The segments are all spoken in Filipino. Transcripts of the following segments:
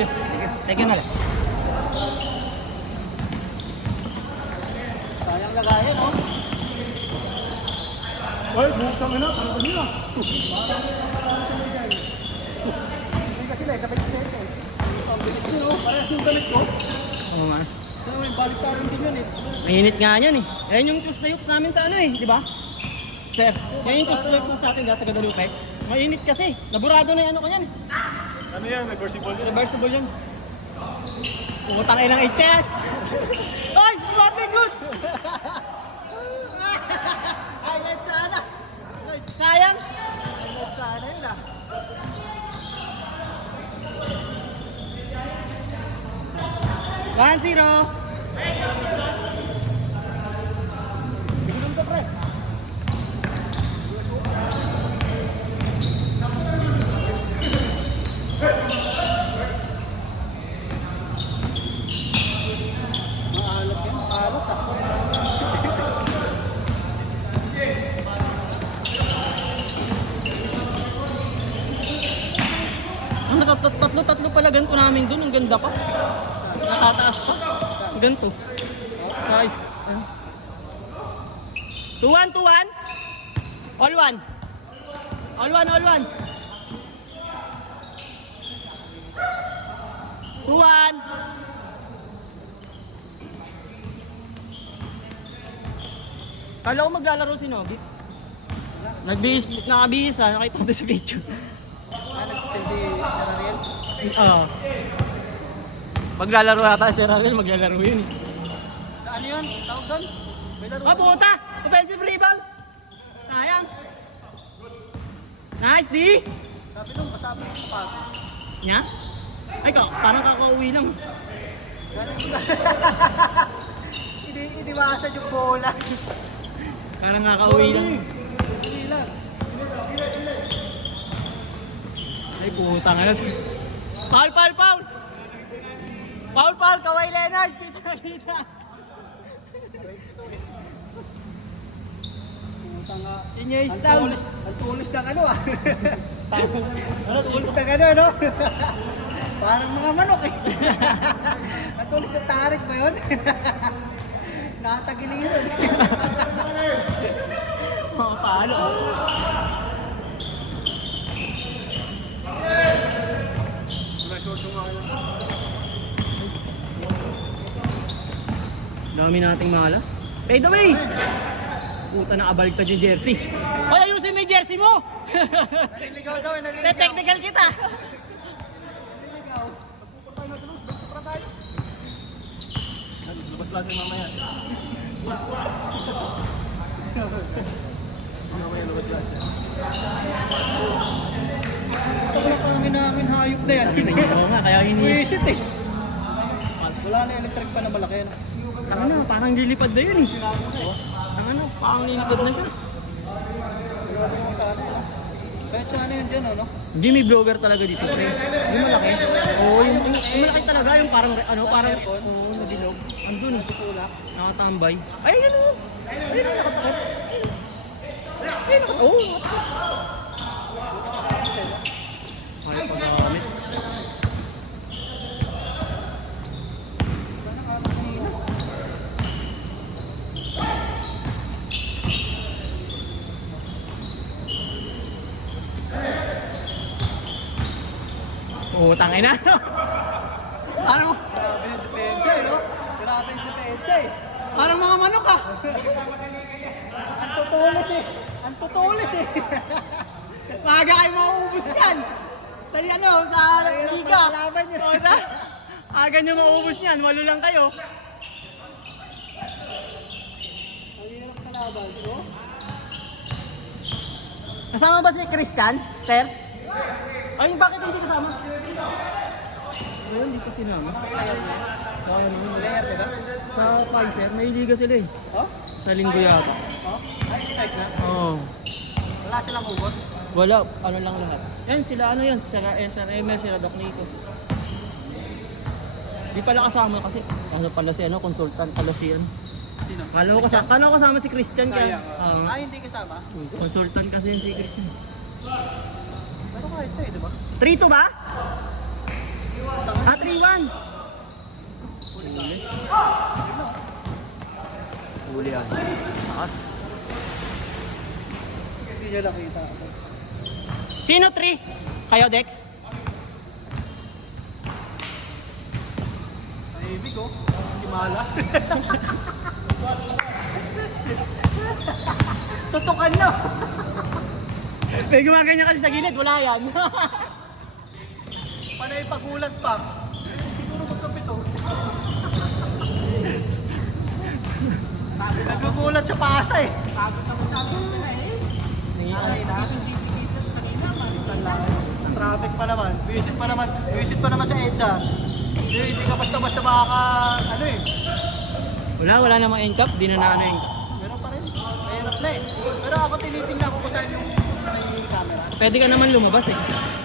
you. Thank you na lang. Sayang lagayan, oh. Ay, bukang na. Ano ba nila? Hindi kasi lang, sabay siya ito. Ang bilis nyo, parang yung galit ko. Oo nga. Balik ka rin din yan eh. Mainit nga yan eh. Yan yung close na yups namin sa ano eh, di ba? Sir, yan yung close na yups sa atin sa Guadalupe. Mainit kasi. Naburado na yung ano ko yan. Ano yan? Reversible yan? Reversible yan. Pumutang kayo ng itchat. Ay! Nothing good! Highlight sana. Sayang. Highlight sana yun ah. One, zero. Bigyan mo pre. Maalok yan, maalok ah. Ang tatlo pala ganito namin dun, ang ganda pa. Nakataas pa. Ganito. Guys. 2-1, 2-1. All one. All one, all one. 2-1. Kala ko maglalaro si Nobi. Nakabihis ha, nakita ko sa video. Oo. Maglalaro ata si Rarel, maglalaro yun. Ano yun? Tawag doon? Ah, pumunta! Offensive rebound! Sayang! Nice, D! Sabi nung kasama ko sa pag. Nya? Ay, parang kakauwi lang. Hindi maasad yung bola. Parang kakauwi lang. Hindi lang. Ay, pumunta nga na. Foul, foul, foul! Foul, foul, Kawhi Leonard! Kita! Iniesta! Ang tulis ng ano ah! Ang tulis ng ano, no? Parang mga manok eh! Ang tulis ng tarik ba yun? Nakatagiling yun! Mga paano? Dami nating malas. Fade away! Puta na kabalik ka yung jersey. Hoy, ayusin mo yung jersey mo! Naliligaw daw, naliligaw. Technical kita. Naliligaw. Pagpupatay na tulog, basta tayo. Labas natin mamaya. Mamaya labas natin. Ito na kami namin hayop na yan. Oo nga, kaya iniisip eh. Wala na electric pa na malaki. Ang ano, parang lilipad na yun eh. Ang ano, parang lilipad na siya. Petsa ano yun dyan, ano? Hindi, may blower talaga dito. Yung malaki. Oo, yung malaki talaga. Yung parang, ano, parang, oo, nadinog. Andun, nakatambay. Ay, yan o! Ayun ang nakatakot. Ayun, oo. Ayaw pa nakamit. Oh, tangay na. Ano? Grabe yung depensa eh, no? Grabe yung depensa eh. Parang mga manok ah. Ang tutulis eh. Ang tutulis eh. Maga kayo mauubos yan. Sa ano, sa liga. O na? Aga nyo mauubos yan. 8 lang kayo. Mahirap kalaban, no? Kasama ba si Christian, sir? Ay, bakit hindi kasama? Ayun, hindi pa sinama. Kaya naman. Player, diba? Sa Pfizer, may liga sila eh. Oh? Sa linggo yata. Oh? Ay, strike na? Oo. Wala silang ubos? Wala, ano lang lahat. Yan, sila ano yan, sila SRML, sila Doc Nico. Di pala kasama kasi, ano pala si ano, consultant pala si ano. Sino? Kala ko kasama si Christian kaya. Hindi kasama? Consultant kasi yun si Christian. Pero kahit ito eh, diba? 3-2 ba? Ah, yan. Huli yan. Takas. Hindi niya nakita. Sino 3? Kayo, Dex? Ibig ko. Hindi malas. Tutukan na. May gumaganyan kasi sa gilid, wala yan. Panay pagulat pa. Siguro magkapito. Nagkukulat sa pasa eh. Traffic pa naman. Visit pa naman sa EDSA. Hindi ka basta-basta makaka... ano eh. Wala namang end cap, di na ano yung... Meron pa rin. Mahirap na eh. Pero ako tinitingnan ko kung saan yung may camera. Pwede ka naman lumabas eh.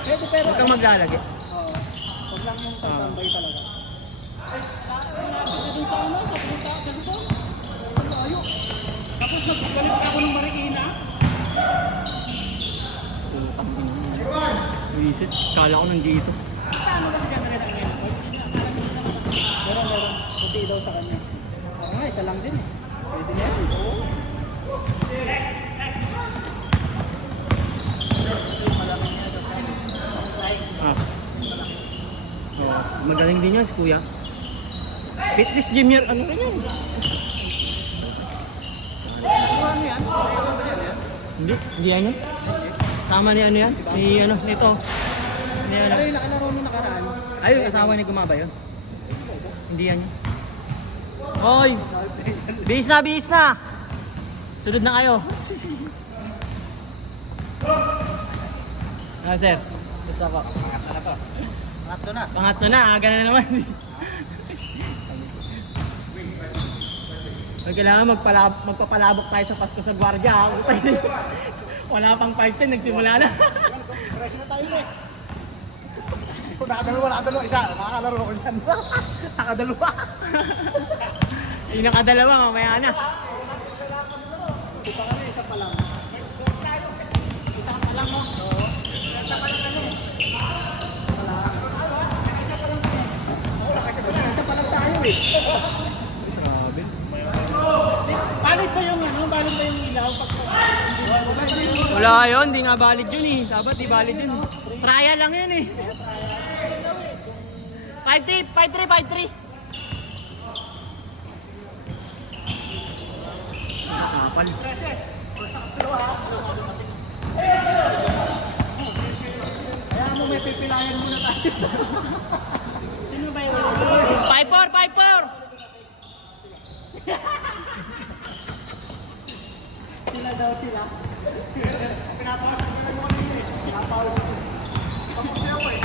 Pwede pero... Huwag kang maglalagay. Oo. Huwag lang yung tatambay talaga. Dun sa ano, sa punta, sa Luzon. Ang layo. Tapos nagbalik ako ng Marikina. Visit, kala ko nandito. Paano ba si camera na ngayon? Meron. Puti daw sa kanya. Ako nga, isa lang din eh. Pwede na yan. Oo. Ah. Oh, magaling din yan si Kuya. Fitness gym yan, ano rin yan? Ano yan? Hindi yan yun. Sama ni ano yan? Ni ano, nito. Ni ano. Pero yung nakalaro nung nakaraan. Ay, yung asawa ni Gumaba yun. Hindi yan yun. Hoy! Bihis na! Sunod na kayo. Ah, sir. Basta po. Pangatlo na. Pangatlo na, aga na naman. Pag kailangan magpapalabok tayo sa Pasko sa Gwardiya. Wala pang 5-10, nagsimula na. Fresh na tayo eh. Kung nakadalawa, isa. Nakakalaro ko yan. Nakadalawa. Yung nakadalawa, mamaya na. Isa kami, isa pa lang. Isa pa lang mo. Oo. Isa pa lang kami. Isa pa lang tayo eh. Grabe. Valid ba yung ano? Valid ba yung ilaw? Wala yun, di nga valid yun eh. Dapat di valid yun. Trial lang yun eh. 5-3. Nakapal. Kaya mo may pipilayan muna tayo. Sino ba yung 5-4. Sila daw sila. Pinapawasan ko lang mo kanina eh. Pinapawasan ko. Kapag siya ko eh.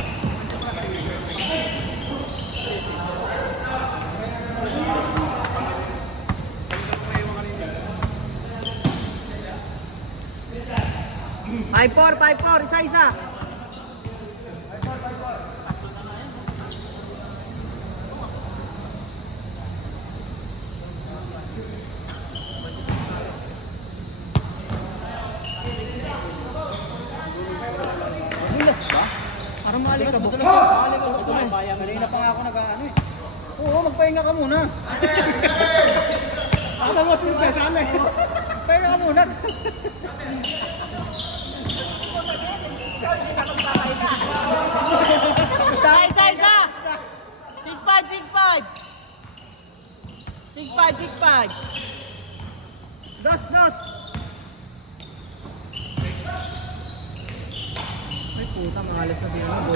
Five-four, isa. Bulas ba? Parang maalikabok. Kanina pa nga ako nag-ano eh. Oo, magpahinga ka muna. Tama mo, sunod tayo sana eh. Pahinga ka muna. Isa. 6-5. 6-5. Dos. Ay puta, malas na din ako.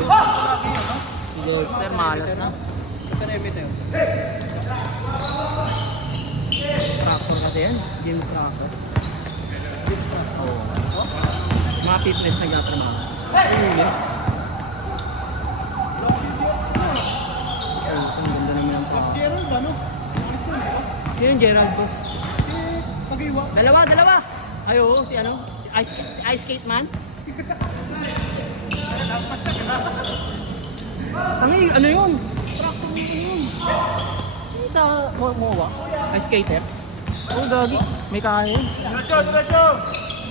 Goldster, malas na. Sa remit eh. Instructor kasi yan. Gym instructor. Oo. Mga fitness nag-atrabaho. Ayun. Oh, ang ganda naman ang tao. Gerald ba no? Yun, Gerald boss. Pag-iwa. Dalawa. Ay, oo, si ano? Ice skate man? Tangi, ano yun? Tractor mo yun. Sa MOA? Ice skater? Oo, gagi. May kaya yun. Diretso!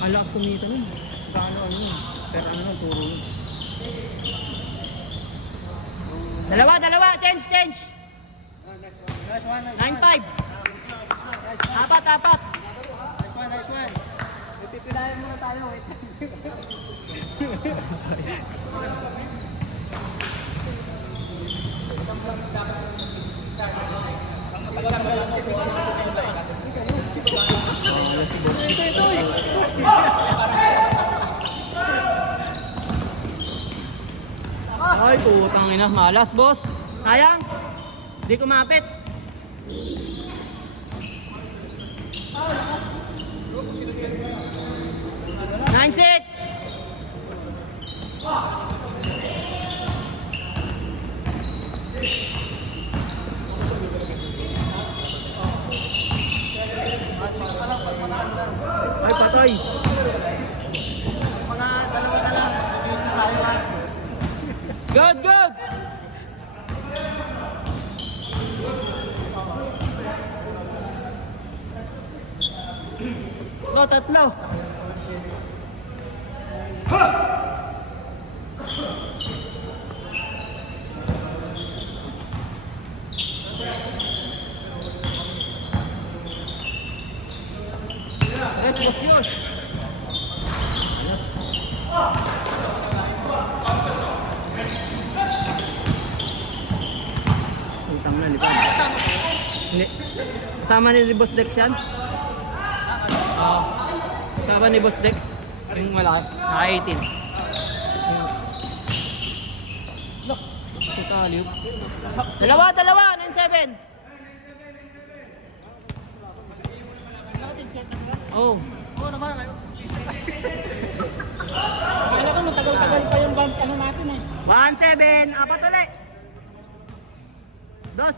Ang lakas kumita nun. Gaano ano yun? Pero ano nun, puro yun. Dalawa. Change. Nice one. 9-5. Apat. Nice one. Ipipilayan muna tayo. Wait. Ay, putang ina. Malas, boss. Sayang. Hindi kumapit. Nine, 6. Ay, patay. Mga dalawa na lang. Finish na tayo ha. Good. Go, tatlo. Yes, boss. Utang na, lipad. Hindi. Kasama ni Boss Dex yan? Oo. Kasama ni Boss Dex. Yung malaki. Naka 18. Look. Kita aliw. Dalawa. 9-7. Oh. Oo naman. Kailangan matagal-tagal pa yung bump ano natin eh. 1-7. Apat ulit. Dos.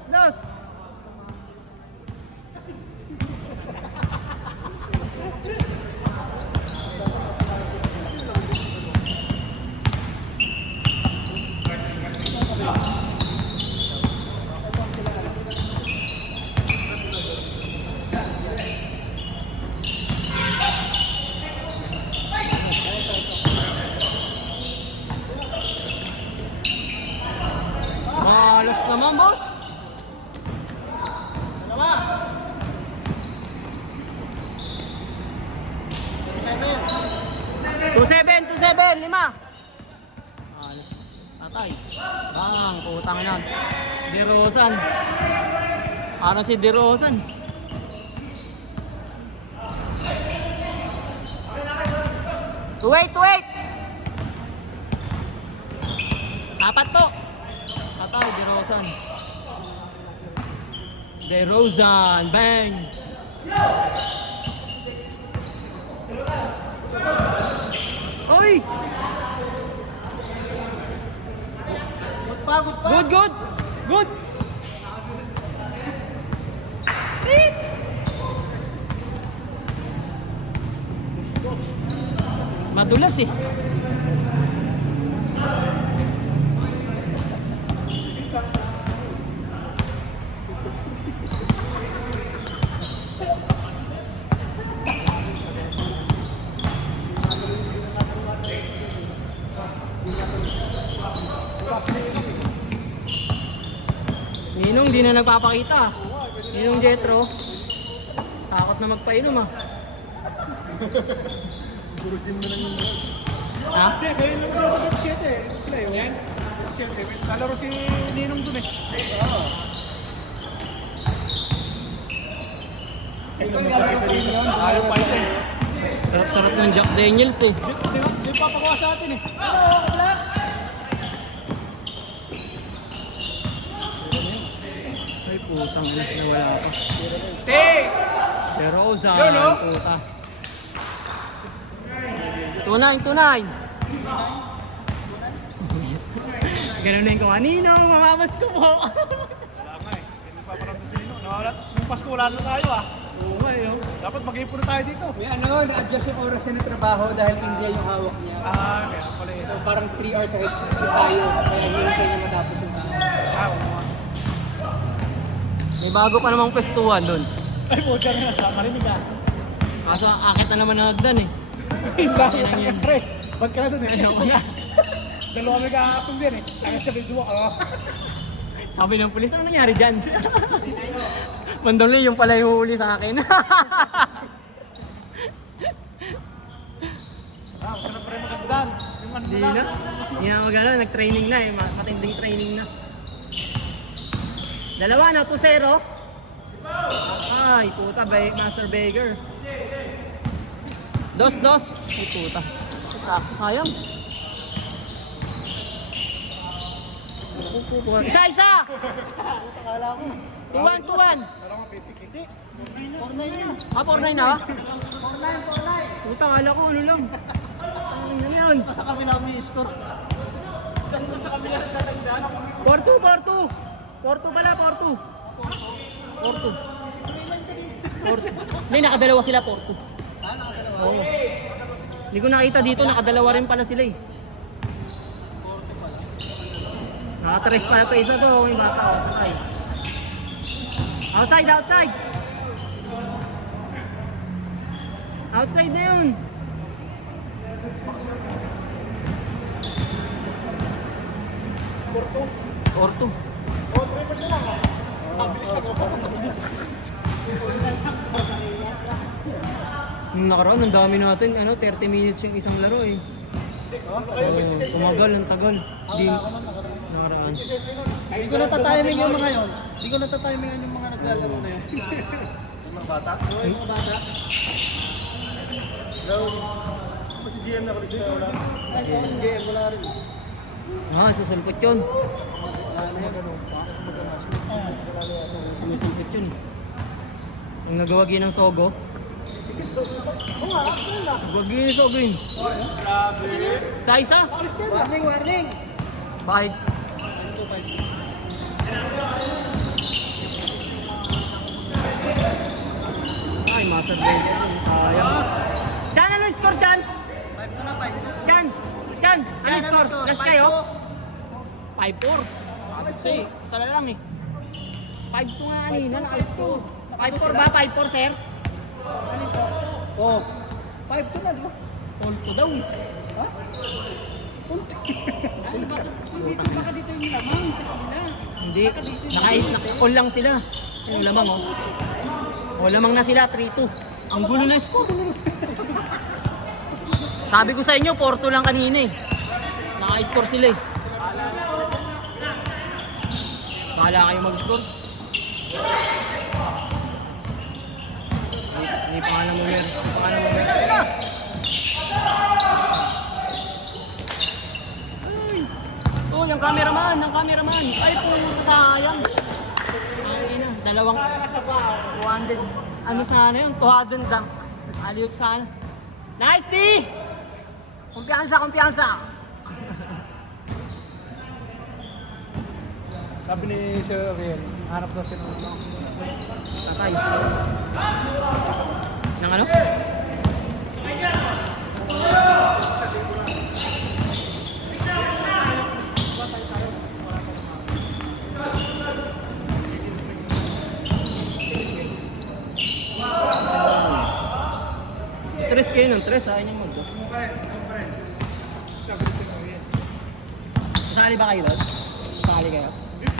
Malas naman, boss. Dalawa. 2-7. 5. Alas. Tatay. Bang, putang ina. Dirosan. Parang si Dirosan. Wait. Apat po. Patay, DeRozan. Bang. Oy! Pagod pa. Good. Madulas eh. Ninong di na nagpapakita. Ninong Jetro. Takot na magpainom ah. Gurugin mo na yung... Ha? Hindi, ngayon lang siya sa 7 eh. Play, oh. Yan. 7. Kalaro si Ninong dun eh. Oo. Ay, ayaw pa ito eh. Sarap ng Jack Daniels eh. Di papagawa sa atin eh. Ay putang ina, nawala ako. Hey! DeRozan, Yun, no? puta. 2-9. Ganun na yung kanino, mamamas ko po. Wala nga eh. Hindi paparamdam si Ninong. Nawala. Nung Pasko wala na tayo ah. Oo nga yun. Dapat mag-ipon na tayo dito. May na-adjust yung oras niya ng trabaho dahil India yung hawak niya. Ah, kaya pala yun. So parang 3 hours ahead si tayo. Kaya hinintay niya matapos yung Ah, oo nga. May bago pa namang pestuhan doon. Ay, puta na nasa. Marinig ah. Kaso akit na naman ng hagdan eh. Hindi Yan yun. Pre, ba't ka na dun eh? Ayoko na. Dalawa may kakasong din eh. Kaya siya may duwa. Sabi ng pulis, ano nangyari dyan? Mandong yung pala yung huli sa akin. Huwag ka na pa rin magagdan. Yung ano Hindi na na. lang. Hindi na magano, nag-training na eh. Matinding training na. Dalawa na, 2-0. Ay, puta, Master Baker. 2-2. Ay, puta. Sayang. Isa! Akala ko. 2-1. Parang mapipikiti. 4-9 na. 4-9 na? 4-9. Puta, kala ko ano lang. Ano yan? Nasa kabila mo yung score. 4-2. 4-2 pala, 4-2. 4-2. Hindi, nakadalawa sila, 4-2. Oo. Hindi ko nakita dito, nakadalawa rin pala sila eh. Nakatrace pa na ito, isa to, yung bata. Outside. Outside na yun. Porto. Nung nakaraan, ang dami natin, 30 minutes yung isang laro eh. Tumagal, ang tagal. Di, nakaraan. Hindi ko natatiming yung mga yun. Hindi ko natatiming yung mga naglalaro na yun. Yung mga bata. Yung mga bata. Ano si GM na ko dito? Wala. Ay, sige, wala rin. Susulpot yun. Wala na yun. Susulpot yun. Ang nagawagi ng Sogo. Nagawagi ng Sogo yun. Isa. Warning. Bye. Ay, Master Baker. Sayang. Chan, ano yung score, Chan? 5. Chan, ano yung score? Last kayo? 5-4. Kasi, isa na lang eh. 5-2 nga kanina, naka-score. 5-4 ba? 5-4, sir? Ano yung score? Oh. 5-2 na, di ba? Polto daw eh. Ha? Baka dito yung lamang sa kanila. Hindi, naka-all lang sila. Yung lamang oh. O, lamang na sila, 3-2. Ang gulo na score. Sabi ko sa inyo, 4-2 lang kanina eh. Naka-score sila eh. Bahala kayo mag-score. Hindi pa nga naman yan. Oh, yung cameraman. Ay po, sayang. Ay na, dalawang 200. Ano sana yun? 200 dunk. Aliyot sana. Nice, D! Kumpiyansa. Sabi ni Sir Ariel, harap daw siya ng Tatay. Nang ano? Tres kayo ng tres, ayaw niyang mag-dos. Sasali ba kayo doon? Sasali kayo?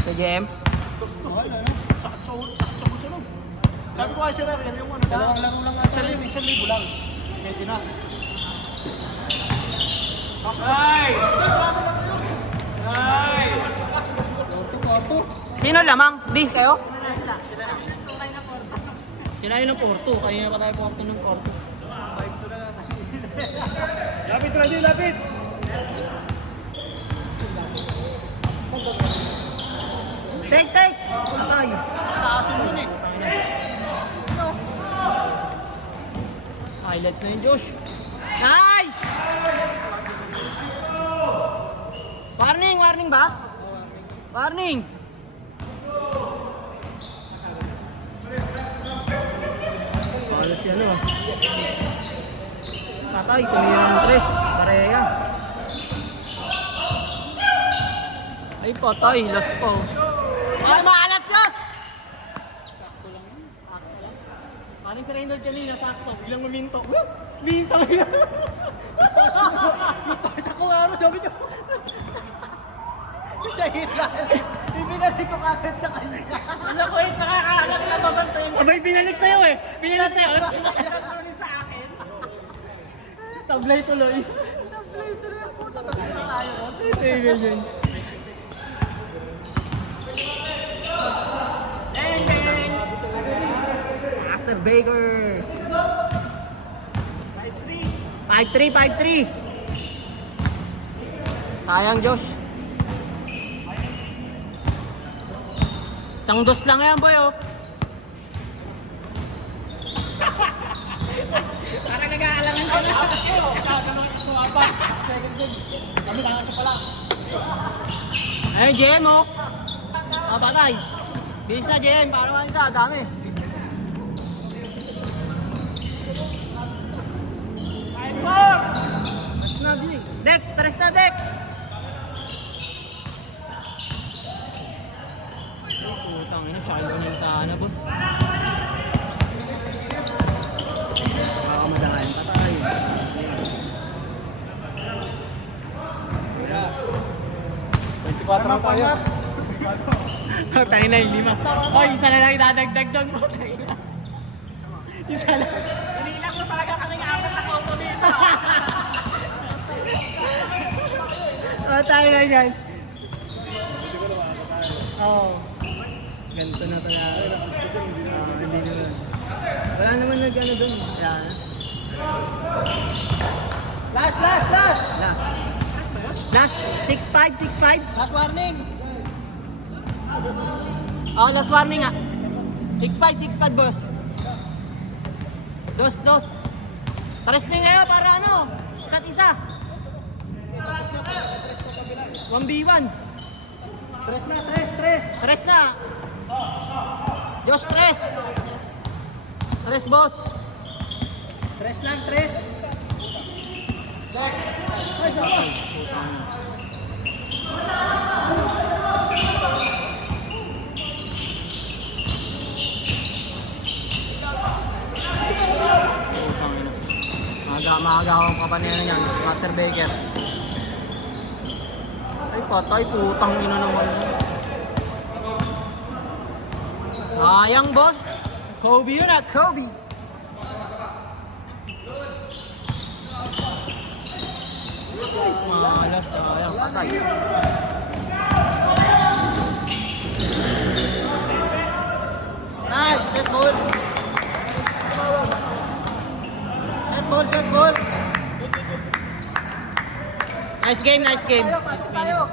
Sa GM? Sabi ko kay Sir Ariel, yung ano na. Dalawang laro lang ata. 1,000 lang. Medyo na. Ay! Sino lamang? Di, kayo? Sila yun ng Porto. Kanina pa tayo Porto ng Porto. Lapit, Randy, lapit! Take! Tatay. Taas yun eh. Highlights na yun, Josh. Nice! Warning ba? Warning! Balas yan oh. Tatay, tumira ng tres. Pareha. Ay patay, last pa oh. Ay, maalas, Josh! Parang si Reynold kanina, sakto. Bilang maminto. Minto yun. Sa kung araw, sabi niyo. Siya hila. Ibinalik ko agad sa kanya. Alam ko, nakakaalam na babantayan ko. Abay, pinalik sa'yo eh. Pinalik sa'yo. Tuloy sa akin. Tablay tuloy. Tablay tuloy. Puta, tablay na tayo. Tingnan yun. Bang, bang. After Baker. 5-3. Sayang, Josh. Isang dos lang yan, boy, oh. Parang nag-aalangan ka na. Masyado na sumapa. Second game. Kami lang sa pala. Ayun, JM, oh. Ah, bagay. Bilis na, JM. Para man isa, dami. Dex, tres na, Dex. Putang ina, shallow na yung sana, boss. Baka madaan pa tayo. Wala. 24 na tayo. Tayo na yung 5. Oy, isa na lang idadagdag doon mo. Isa lang. Inilang mo talaga kaming apat na kombo dito. Tayo na yan. Oo. Ganito na talaga. Hindi naman. Wala naman nag-ano doon. Kaya na. Last. Last. 6-5. Last warning. Oh, last warning nga. 6-5, boss. Dos. Pares na ngayon para ano? Isa't isa. 1v1. Tres na. Tres na. Josh, tres. Tres, boss. Tres lang, tres. Maaga akong kapanayan niyan, Master Baker. Ay, patay, putang ina naman. Sayang, boss. Kobe yun at Kobe. Malas, sayang, patay. Nice, shot ball. Shot ball. Nice game. Tayo, pasok tayo.